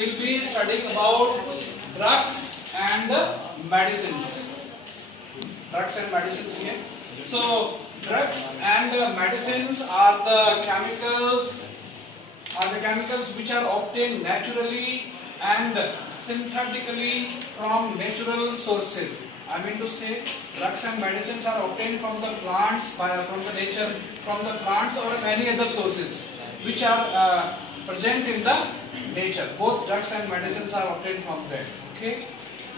will be studying about drugs and medicines. Drugs and medicines here. So drugs and medicines are the chemicals which are obtained naturally and synthetically from natural sources. I mean to say, drugs and medicines are obtained from the plants, from the nature, from the plants or any other sources which are present in the nature. Both drugs and medicines are obtained from there. Okay.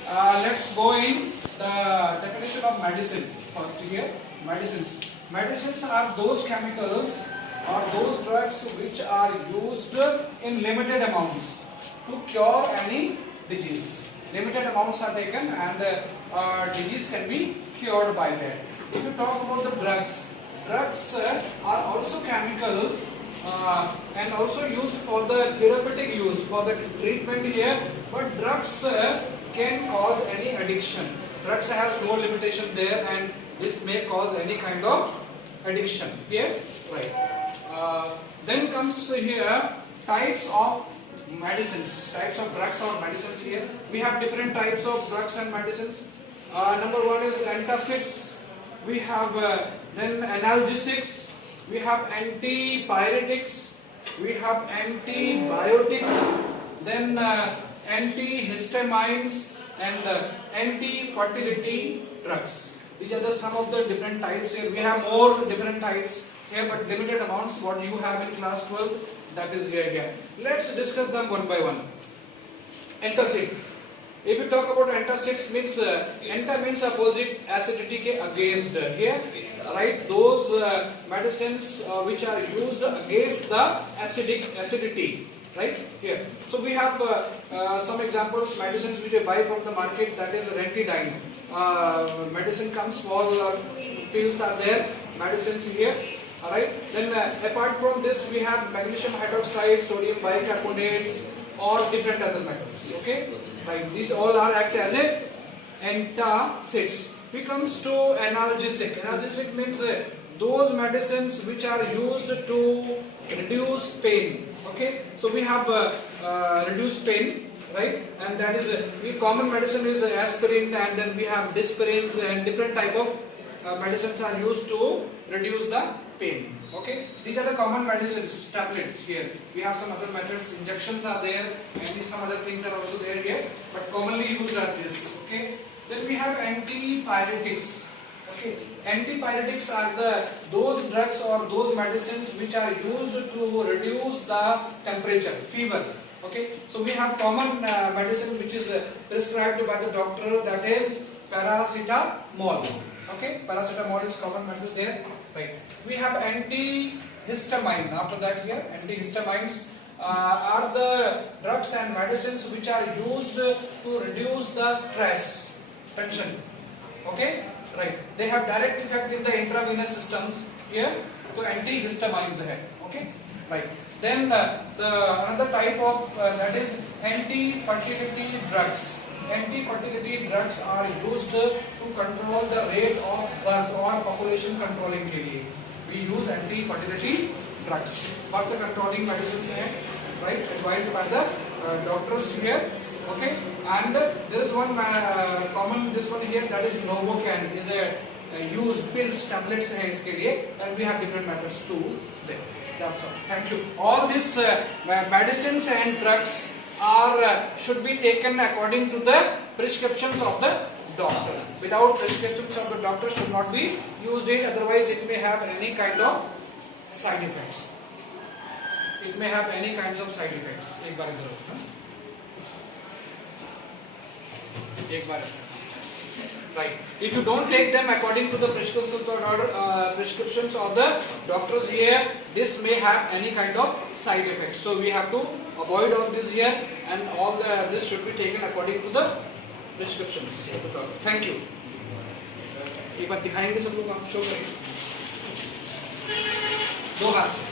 Let's go in the definition of medicine first here. Medicines. Medicines are those chemicals or those drugs which are used in limited amounts to cure any disease. Limited amounts are taken and disease can be cured by that. If you talk about the drugs, drugs are also chemicals and also used for the therapeutic use, for the treatment here, but drugs can cause any addiction. Drugs has no limitation there and this may cause any kind of addiction here, right? Then comes here types of medicines, types of drugs or medicines here. We have different types of drugs and medicines. Number one is antacids, we have then analgesics, we have antipyretics, we have antibiotics, then antihistamines and anti-fertility drugs. These are the some of the different types here. We have more different types here, but limited amounts what you have in class 12, that is here. Let's discuss them one by one. Antacid. If you talk about antacids, means anta means opposite, acidity ke against here, right? Those medicines which are used against the acidity, right? Here. So we have some examples, medicines which we buy from the market, that is Ranitidine. Medicine comes, small pills are there, medicines here. Alright. Then apart from this, we have magnesium hydroxide, sodium bicarbonates, or different other metals. Okay. Right. These all are act as a antacids. We comes to analgesic. Analgesic means those medicines which are used to reduce pain. Okay. So we have reduce pain, right? And that is the common medicine is aspirin, and then we have Disparins, and different type of medicines are used to reduce the pain. Okay, these are the common medicines, tablets here. We have some other methods, injections are there, and some other things are also there here, but commonly used are this. Okay, then we have antipyretics. Okay, antipyretics are those drugs or those medicines which are used to reduce the temperature, fever. Okay, so we have common medicine which is prescribed by the doctor, that is paracetamol. Okay, paracetamol is common medicine there, right? We have antihistamine. After that here, antihistamines are the drugs and medicines which are used to reduce the stress, tension. Okay, right? They have direct effect in the intravenous systems here. So antihistamines hai. Okay, right? Then another type of that is anti-fertility drugs. Anti-fertility drugs are used to control the rate of birth or population controlling के लिए. We use anti-fertility drugs. Birth controlling medicines हैं, right? Advised by the doctors here. Okay. And there is one common, this one here, that is Novocain, is a used pills, tablets हैं इसके लिए, and we have different methods too there. That's all. Thank you. All these medicines and drugs should be taken according to the prescriptions of the doctor. Without prescriptions of the doctor should not be used it, otherwise it may have any kind of side effects. It may have any kinds of side effects. एक बार right. If you don't take them according to the prescriptions of the doctors here, this may have any kind of side effects. So we have to avoid all this here, and all this should be taken according to the prescriptions of the doctor. Thank you. एक बार दिखाएंगे सब लोग, आप show करेंगे दो हाथ से.